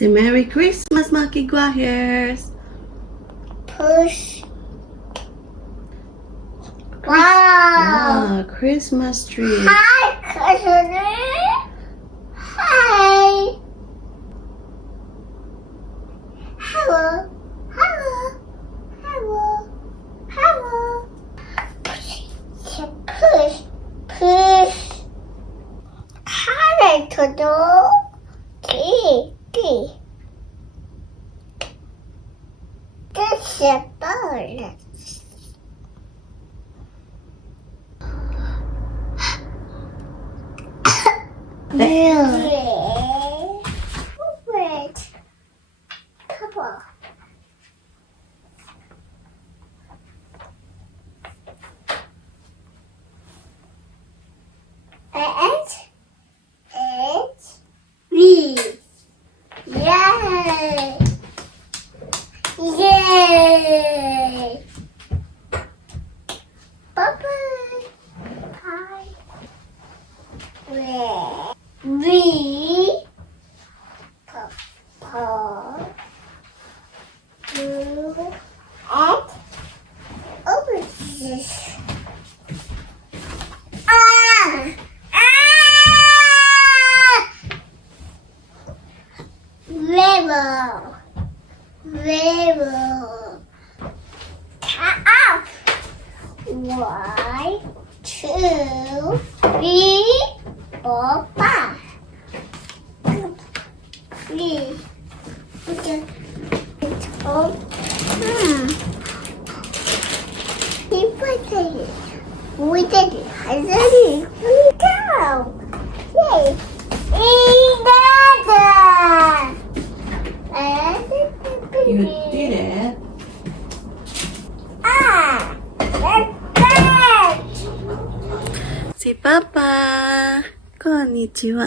Say Merry Christmas, mga kigwahers! Push. Wow. Ah, Christmas tree. Hi, cousin. Hi. Hello. Hello. Hello. Hello. Push. Push. Push. Hi, Toto. Tea. Tea. This is a bird. Wait. Couple. Me. Yay! Yay! Bye-bye. Bye. We Papa blue and open this. Rainbow. Rainbow. Up. 1, 2, 3, 4, 5. Three. We did it. I did it. We go. Yay. You did it. Si Papa. Konnichiwa.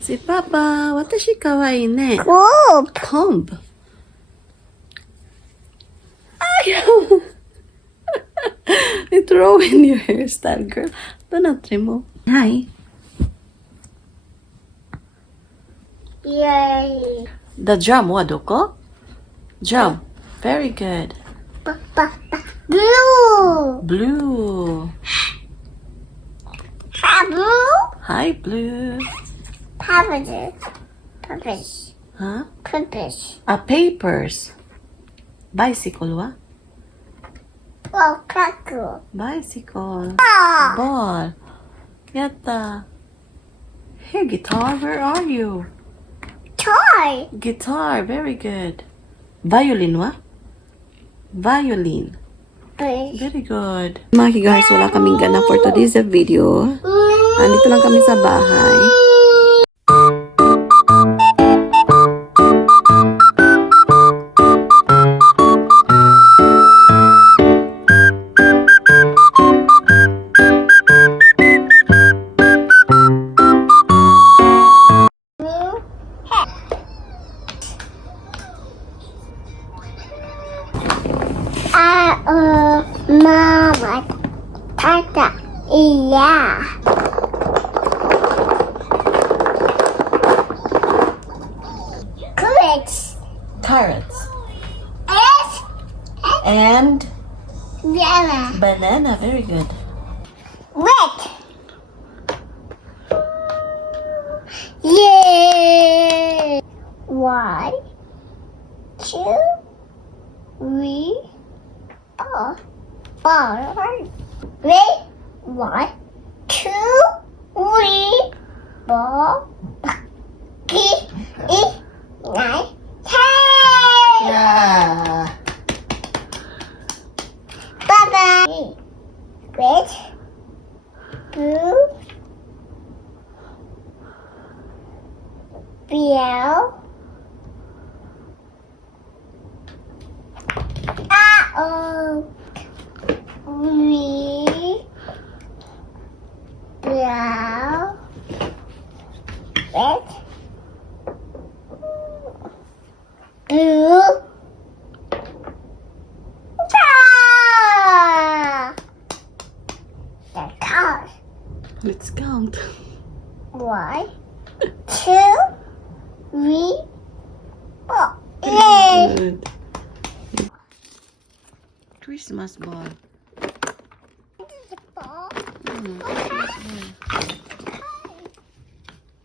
Si Papa, watashi kawaii ne. Cool. Comb. You throw in your hairstyle, girl. Don't trim mo. Hi. Yay. The drum, wa doko? Drum. Very good. Blue. Blue. Blue. Hi, Blue. Purpose. Huh? Purpose. Papers. Bicycle, wa? Oh, cool. Bicycle. Ah. Ball. Yatta. Hey, guitar, where are you? Toy. Guitar, very good. Violin, wa? Violin. Very good. Mga guys, wala kaming gana for today's video. Andito lang kami sa bahay. Mama, Tata, yeah. Carrots. Carrots. S. And Banana. banana, very good. Red. Yay! 1, 2, 3, 4. 4. Wait. 1, 2, 3, 4. 9, 10. Yeah. Bye-bye. Red. Blue. Yellow. We. Brown. Red. Blue. The cars. Let's count. 1, 2, 3, Good. Christmas ball. Christmas ball.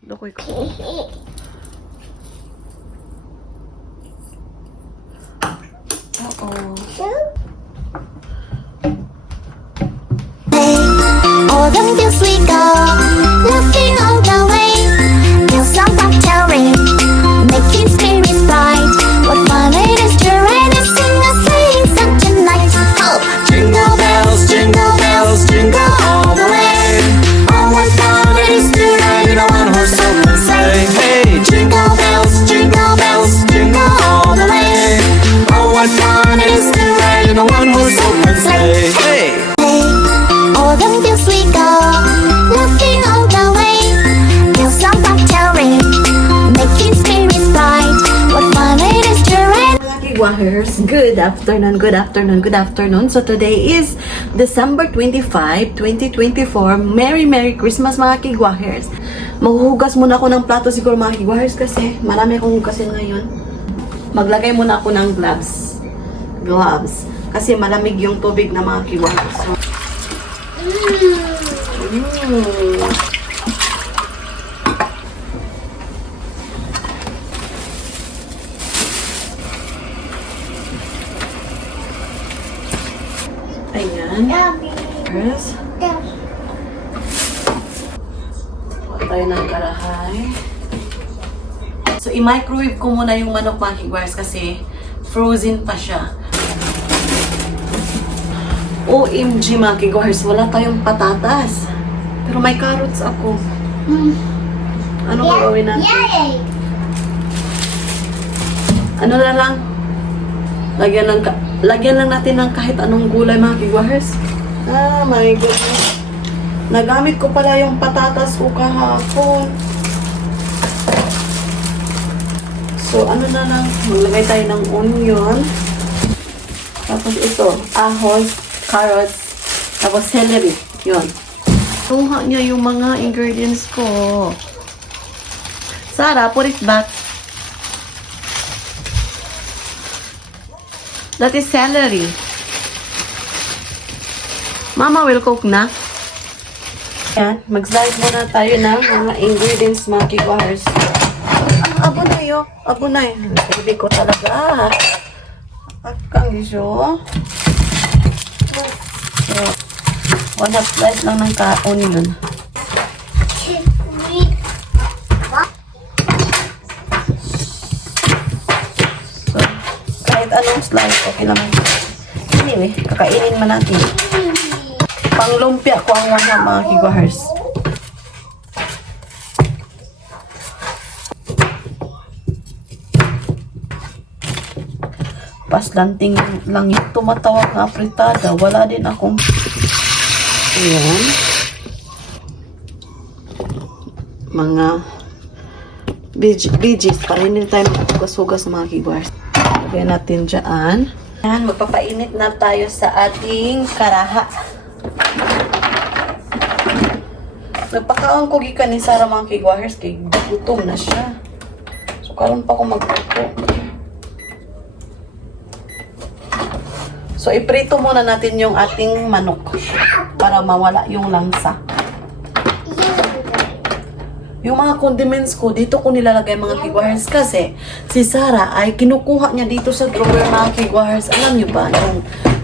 Lokoy ko. Uh-oh. Autumn feels we go, laughing all the way. Till some of cherry, making spirits bright. What fun it is to ride and sing a sleigh such a night. Oh, jingle bells, jingle all the way. Oh, what fun it is to ride in a one-horse open sleigh. Hey, Jingle bells, jingle all the way. Oh, what fun it is to ride in a one-horse open sleigh. hey. Autumn feels we go, laughing all the way. Till some of cherry, making spirits bright. What fun it is to ride. Lucky Wahers, good afternoon, good afternoon, good afternoon. So today is December 25, 2024. Merry Christmas mga Kigwahers. Maghuhugas muna ako ng plato siguro mga Kigwahers kasi marami akong hugasin ngayon. Maglagay muna ako ng gloves. Kasi malamig yung tubig na mga Kigwahers. So, ayan. Yes. Tayo ng karahay. So, i-microwave ko muna yung manok mga Kigwahers kasi frozen pa siya. OMG mga Kigwahers, wala tayong patatas. Pero may carrots ako. Ano gagawin natin? Yay! Ano na lang? Lagyan lang natin ng kahit anong gulay mga Kigwahers. Ah, my goodness. Nagamit ko pala yung patatas ko kahapon. So, ano na lang? Maglagay tayo ng onion. Tapos ito, ahos, carrots, tapos celery. Yun. Kuha niya yung mga ingredients ko. Sarah, put it back. That is celery. Mama will cook na. Yan, mag-slide muna tayo ng mga ingredients, mga Kigwahers. Abunay, oh. Abunay. Sabi ko talaga. Akang isyo. So, 1/2 slice lang ng onion. So, kahit anong slice, okay lang. Anyway, kakainin man natin. Panglumpia ko ang mga Kigwahers. Paslanting lang yung tumatawag na apritada. Wala din akong... Ayan. Mga veggies. Para hindi tayo maghugas-hugas mga Kigwahers. Lagyan natin dyan. Ayan, magpapainit na tayo sa ating karaha. Nagpakaon ko gikan ni Sarah mga Kigwahers kay gutom na siya. So karon pa ako magluto. So iprito muna natin yung ating manok para mawala yung langsa. Yung mga condiments ko, dito ko nilalagay mga Kigwahers kasi si Sarah ay kinukuha niya dito sa drawer mga Kigwahers. Alam niyo ba,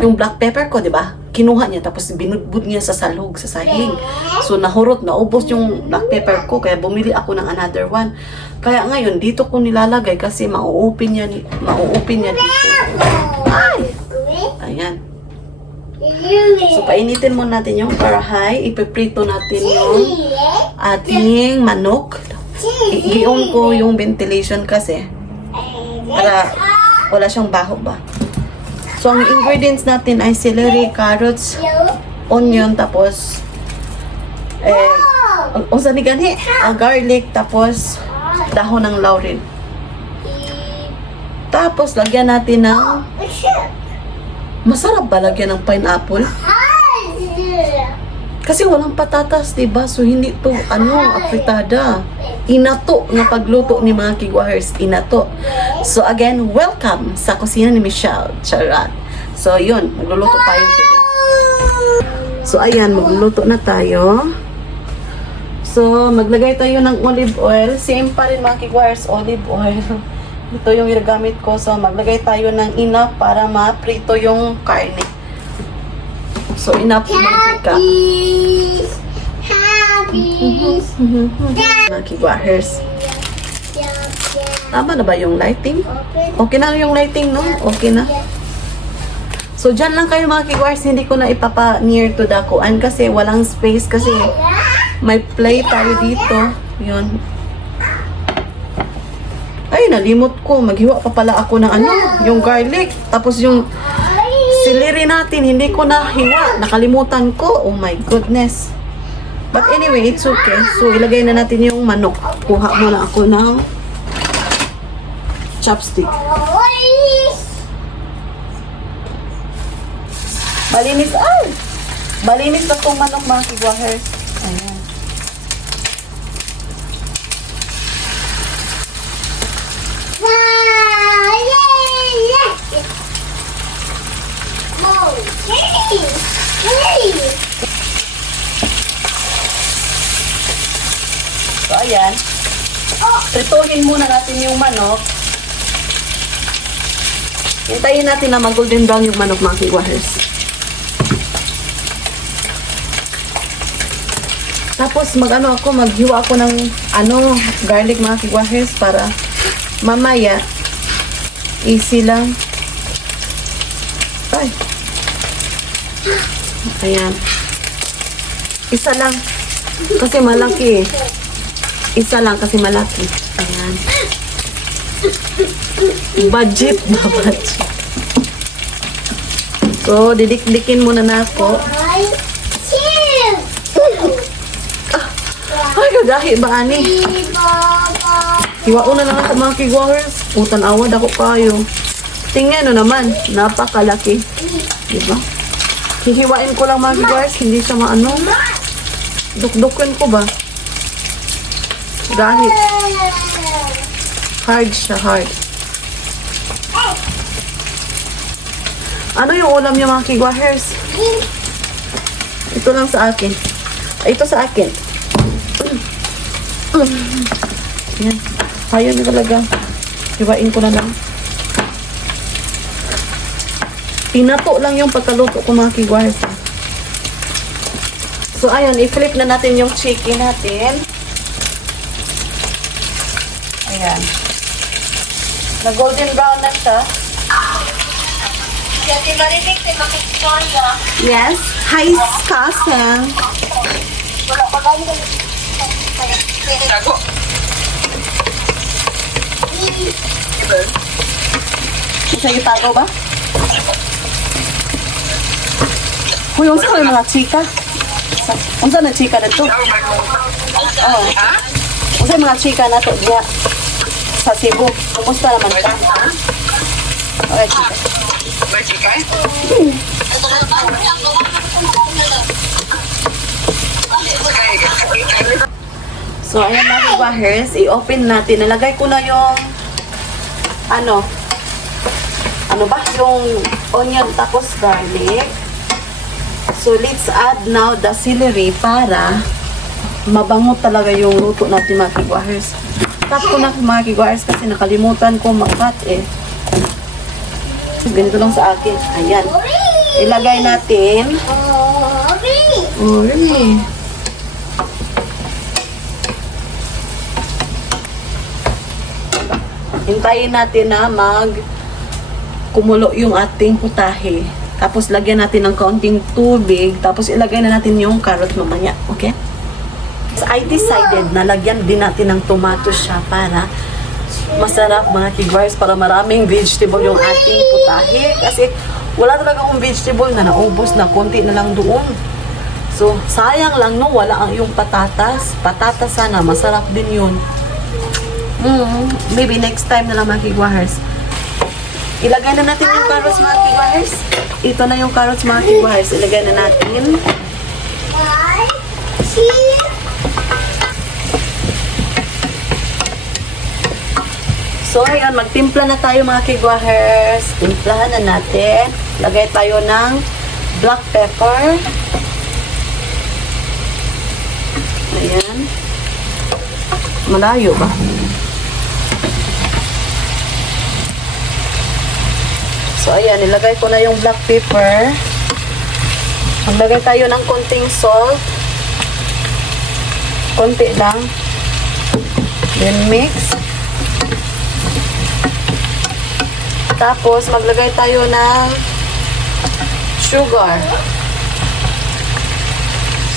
yung black pepper ko, di ba? Kinuha niya tapos binudbud niya sa salog, sa sahig. So nahurot, naubos yung black pepper ko kaya bumili ako ng another one. Kaya ngayon, dito ko nilalagay kasi mau-open niya dito. Ay! Ayan. So, painitin muna natin yung karahay. Ipiprito natin yung ating manok. I-on ko yung ventilation kasi para wala siyang baho ba. So, ang ingredients natin ay celery, carrots, onion, tapos usa ni gani, garlic, tapos dahon ng laurel. Tapos, lagyan natin ng masarap ba lagyan ng pineapple? Kasi walang patatas, diba? So, hindi to, apritada. Inato nga pagluto ni mga kigwahers. Inato. So, again, welcome sa kusina ni Michelle. Charat. So, yun. Magluluto tayo today. So, ayan. Magluluto na tayo. So, maglagay tayo ng olive oil. Same pa rin mga kigwahers, olive oil. Ito yung ginagamit ko. So, maglagay tayo ng enough para ma-prito yung karne. So, enough mantika. Mga kigwahers. Tama na ba yung lighting? Okay na yung lighting, no? Okay na. So, dyan lang kayo mga kigwahers. Hindi ko na ipapa-near to the kuan kasi walang space kasi may play tayo dito. Yun. Ay, nalimot ko. Maghiwa pa pala ako ng yung garlic. Tapos yung celery natin, hindi ko nahiwa. Nakalimutan ko. Oh my goodness. But anyway, it's okay. So, ilagay na natin yung manok. Kuha muna ako ng chopstick. Balinis. Ay! Balinis na itong manok mga kigwahers. Ayan. So, ayan. Prituhin muna natin yung manok. Hintayin natin na mag-golden brown yung manok mga kigwahers. Tapos maghiwa ako ng garlic mga kigwahers para mamaya easy lang. Ay. Ayan. Isa lang. Kasi malaki. Isa lang kasi malaki. Ayan. Budget na budget. So, didikdikin muna na ako. Ay, gagahi ba, ani? Hiwaon na lang sa mga kigwahers. Putan awad ako kayo. Tingnan naman. Napakalaki. Diba? Hihiwain ko lang mga kigwahers. Hindi siya Dukdukin ko ba? Gahi. Hard siya, hard. Ano yung ulam niyo mga kigwahers? Ito lang sa akin. Ito sa akin. Yan. Ayaw niyo talaga. Hiwain ko na lang. Pinato lang yung pagkaluto ko mga kigwahers. So, ayun. I-flip na natin yung chicken natin. Ayan. Na-golden brown na siya. Yes. Hi, cousin. Isa yung tago ba? Huy, unsa ko yung mga chika? Unsa na chika na to? Oh. Unsa yung mga chika na to diya sa Cebu? Kumusta naman ka? Okay, chika. May chika? So, ayan mga kigwahers, i-open natin. Nalagay ko na yung yung onion tapos garlic. So, let's add now the celery para mabango talaga yung luto natin mga kigwahers. Cut ko na mga kigwahers kasi nakalimutan ko mag-cut eh. Ganito lang sa akin. Ayan. Ilagay natin. Oh, really? Hintayin natin na kumulo yung ating putahe. Tapos lagyan natin ng kaunting tubig. Tapos ilagay na natin yung carrot mamaya. Okay? So, I decided na lagyan din natin ng tomato siya para masarap mga kigwahers, para maraming vegetable yung ating putahe. Kasi wala talaga akong vegetable na naubos na. Konti na lang doon. So, sayang lang no, wala ang yung patatas. Patatas sana, masarap din yun. Maybe next time na lang mga kigwahers. Ilagay na natin yung carrots mga kigwahers. Ito na yung carrots mga kigwahers. Ilagay na natin. So, ayan, magtimpla na tayo mga kigwahers. Timplahan na natin. Lagay tayo ng black pepper. Ayan. Malayo ba? So, ayan, ilagay ko na yung black pepper. Maglagay tayo ng konting salt. Konti lang. Then, mix. Tapos, maglagay tayo ng sugar.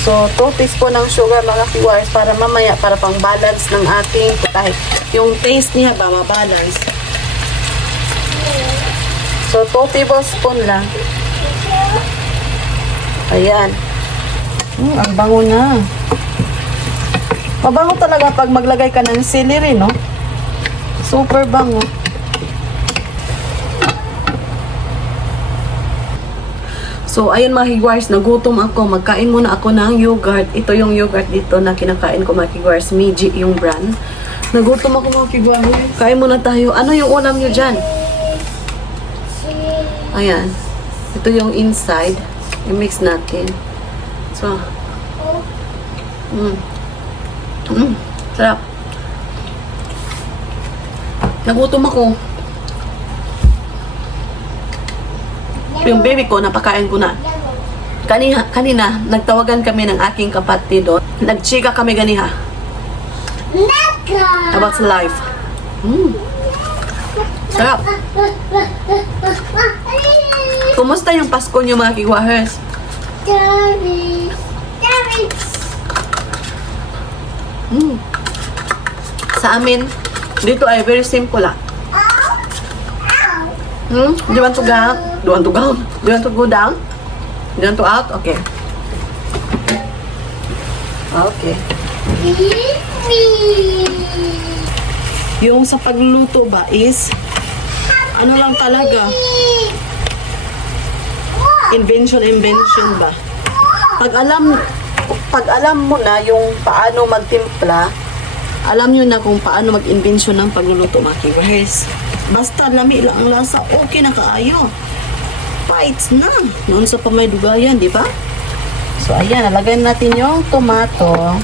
So, 2 teaspoon ng sugar mga kigwahers para mamaya, para pang balance ng ating putahe. Yung taste niya ba, mabalance. So, 2 tablespoon lang. Ayan. Ang bango na. Mabango talaga pag maglagay ka ng celery, no? Super bango. So, ayun mga kigwahers, nagutom ako. Magkain muna ako ng yogurt. Ito yung yogurt dito na kinakain ko mga kigwahers. Meiji yung brand. Nagutom ako mga kigwahers. Kain muna tayo. Ano yung ulam nyo dyan? Ayan. Ito yung inside. I-mix natin. So. Sarap. Nagutom ako. Yung baby ko, napakain ko na. Kanina, nagtawagan kami ng aking kapatid doon. Nagchika kami ganiha. About life. Sarap. Kumusta yung Pasko niyo mga kigwahers? Sa amin, dito ay very simple lang. Do you want to go? Do you want to go? Do you want to go down? Do you want to out? Okay. Okay. Yung sa pagluluto ba is ano lang talaga? Invention ba? Pag alam mo na yung paano magtimpla, alam nyo na kung paano mag-invention ng pagluluto mga kigwahers. Basta lami lang ang lasa, okay na kaayo. Bites na. Noon sa pamaydugayan, di ba? So, ayan, nalagay natin yung tomato.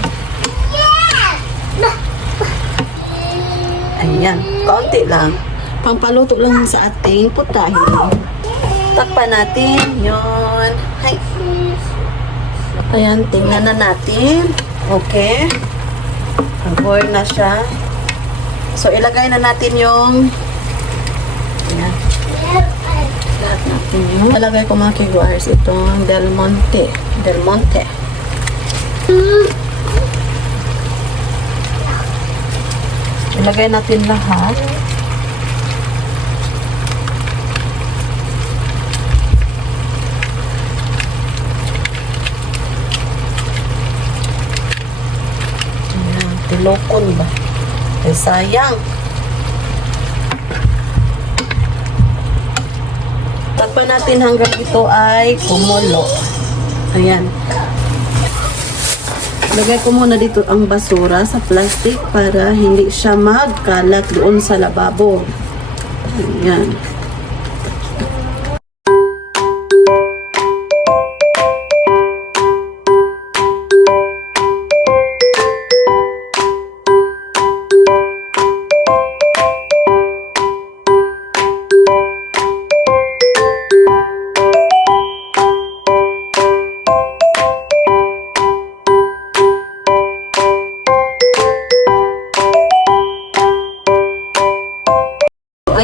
Ayan, kaunti lang. Pampaluto lang sa ating putahe. Takpan natin. Yun. Hay. Ayan, tingnan na natin. Okay. Boil na siya. So, ilagay na natin yung ayan. Lahat natin yung ilagay ko mga kigwahers itong Del Monte. Ilagay natin lahat. Ayan, tilokon ba? Eh, sayang. Takpan natin hanggang ito ay kumulo. Ayan. Lagay ko muna dito ang basura sa plastic para hindi siya magkalat doon sa lababo. Ayan.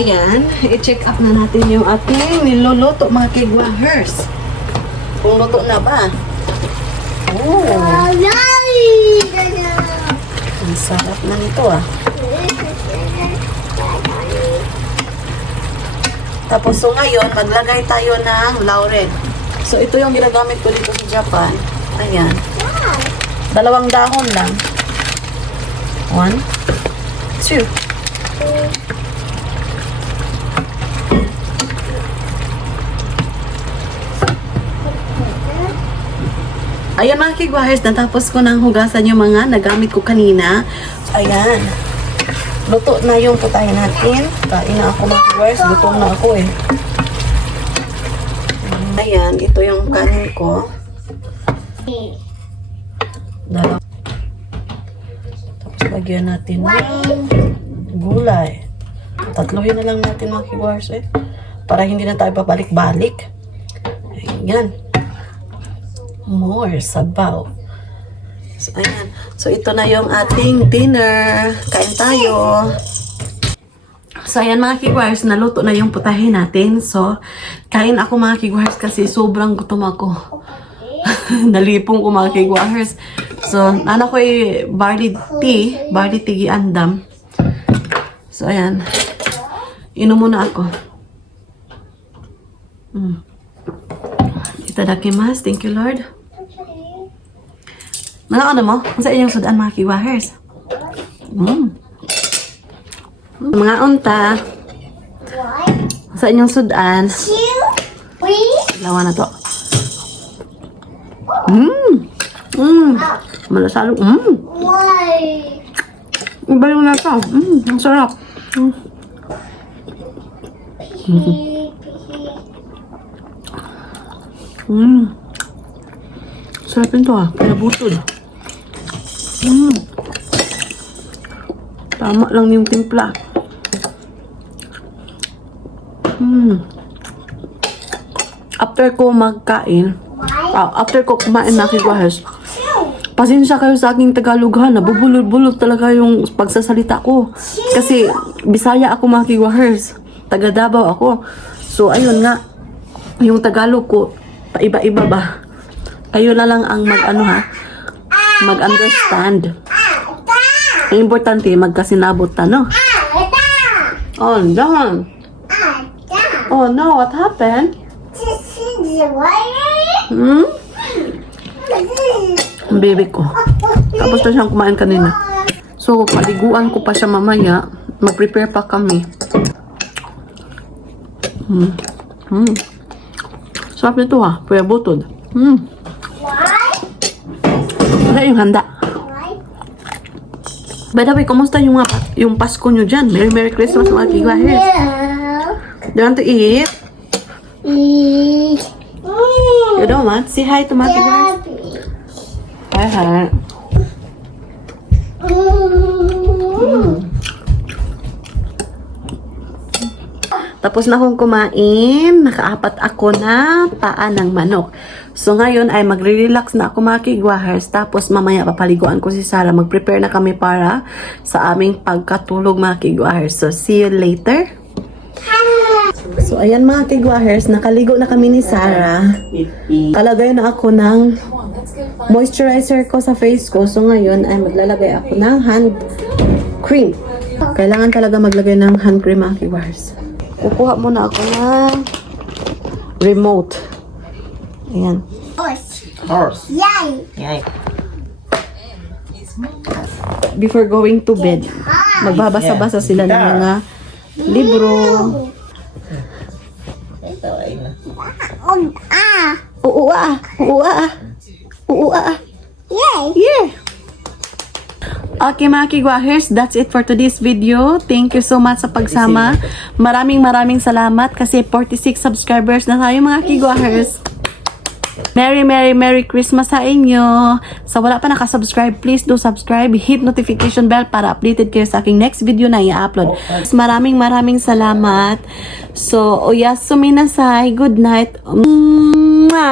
Ayan, i-check up na natin yung ating niluluto mga kigwahers. Kung luto na ba? Oh, ang sarap na nito ah. Tapos so ngayon, maglagay tayo ng laurel. So ito yung ginagamit ko dito sa Japan. Ayan. 2 dahon lang. 1, 2. Ayan mga kigwahers, natapos ko nang hugasan yung mga nagamit ko kanina. So, ayan. Luto na yung putahe natin. Kain na ako mga kigwahers. Gutom na ako eh. Ayan, ito yung kanin ko. Dalawa. Tapos lagyan natin ng gulay. Tatluhin na lang natin mga kigwahers eh. Para hindi na tayo pabalik-balik. Ayan. More sabaw. So, ayan. So, ito na yung ating dinner. Kain tayo. So, ayan mga kigwahers, naluto na yung putahe natin. So, kain ako mga kigwahers kasi sobrang gutom ako. Nalipong ko mga kigwahers. So, anak ko ay barley tea giandam. So, ayan. Inom muna ako. Itadakimasu. Thank you, Lord. Ano mo? Ang sa inyong sudan mga kigwahers? Mga unta. Sa inyong sudan. Lawa na to. Malasalo. Iba yung lasa. Ang sarap. Sarap ito pinabutod. Tama lang yung timpla. After ko magkain, after ko kumain na kigwahers, pasensya kayo sa aking Tagalog ha, nabubulol-bulol talaga yung pagsasalita ko. Kasi Bisaya ako mga kigwahers, taga Davao ako. So ayun nga, yung Tagalog ko, paiba-iba ba? Kayo na lang ang mag-understand. Ang importante, magkasinabot ta, no? Oh, no. Oh, no. What happened? Ang baby ko. Tapos na siyang kumain kanina. So, paliguan ko pa siya mamaya. Mag-prepare pa kami. Sarap nito Kuya Butod. Wala yung handa. By the way, kumusta yung Pasko nyo dyan? Merry Christmas mga kigwahers. Do you want to eat? You don't want? Say hi to mga kigwahers. Hi. Tapos na akong kumain, nakaapat ako na paa ng manok. So ngayon ay magre-relax na ako mga kigwahers. Tapos mamaya papaliguan ko si Sarah. Mag-prepare na kami para sa aming pagkatulog mga kigwahers. So see you later. So ayan mga kigwahers, nakaligo na kami ni Sarah. Kalagay na ako ng moisturizer ko sa face ko. So ngayon ay maglalagay ako ng hand cream. Kailangan talaga maglagay ng hand cream mga kigwahers. Kukuha muna ako ng remote. Ayan. Horse. Yay! Yay. Before going to bed, magbabasa-basa sila ng mga libro. Ito ay na. Yay! Yeah! Okay mga kigwahers, that's it for today's video. Thank you so much sa pagsama. Maraming salamat kasi 46 subscribers na tayo mga kigwahers. Merry Christmas sa inyo. Sa wala pa nakasubscribe, please do subscribe. Hit notification bell para updated kayo sa aking next video na i-upload. Maraming salamat. So, oyasumi nasai. Good night. Mwah!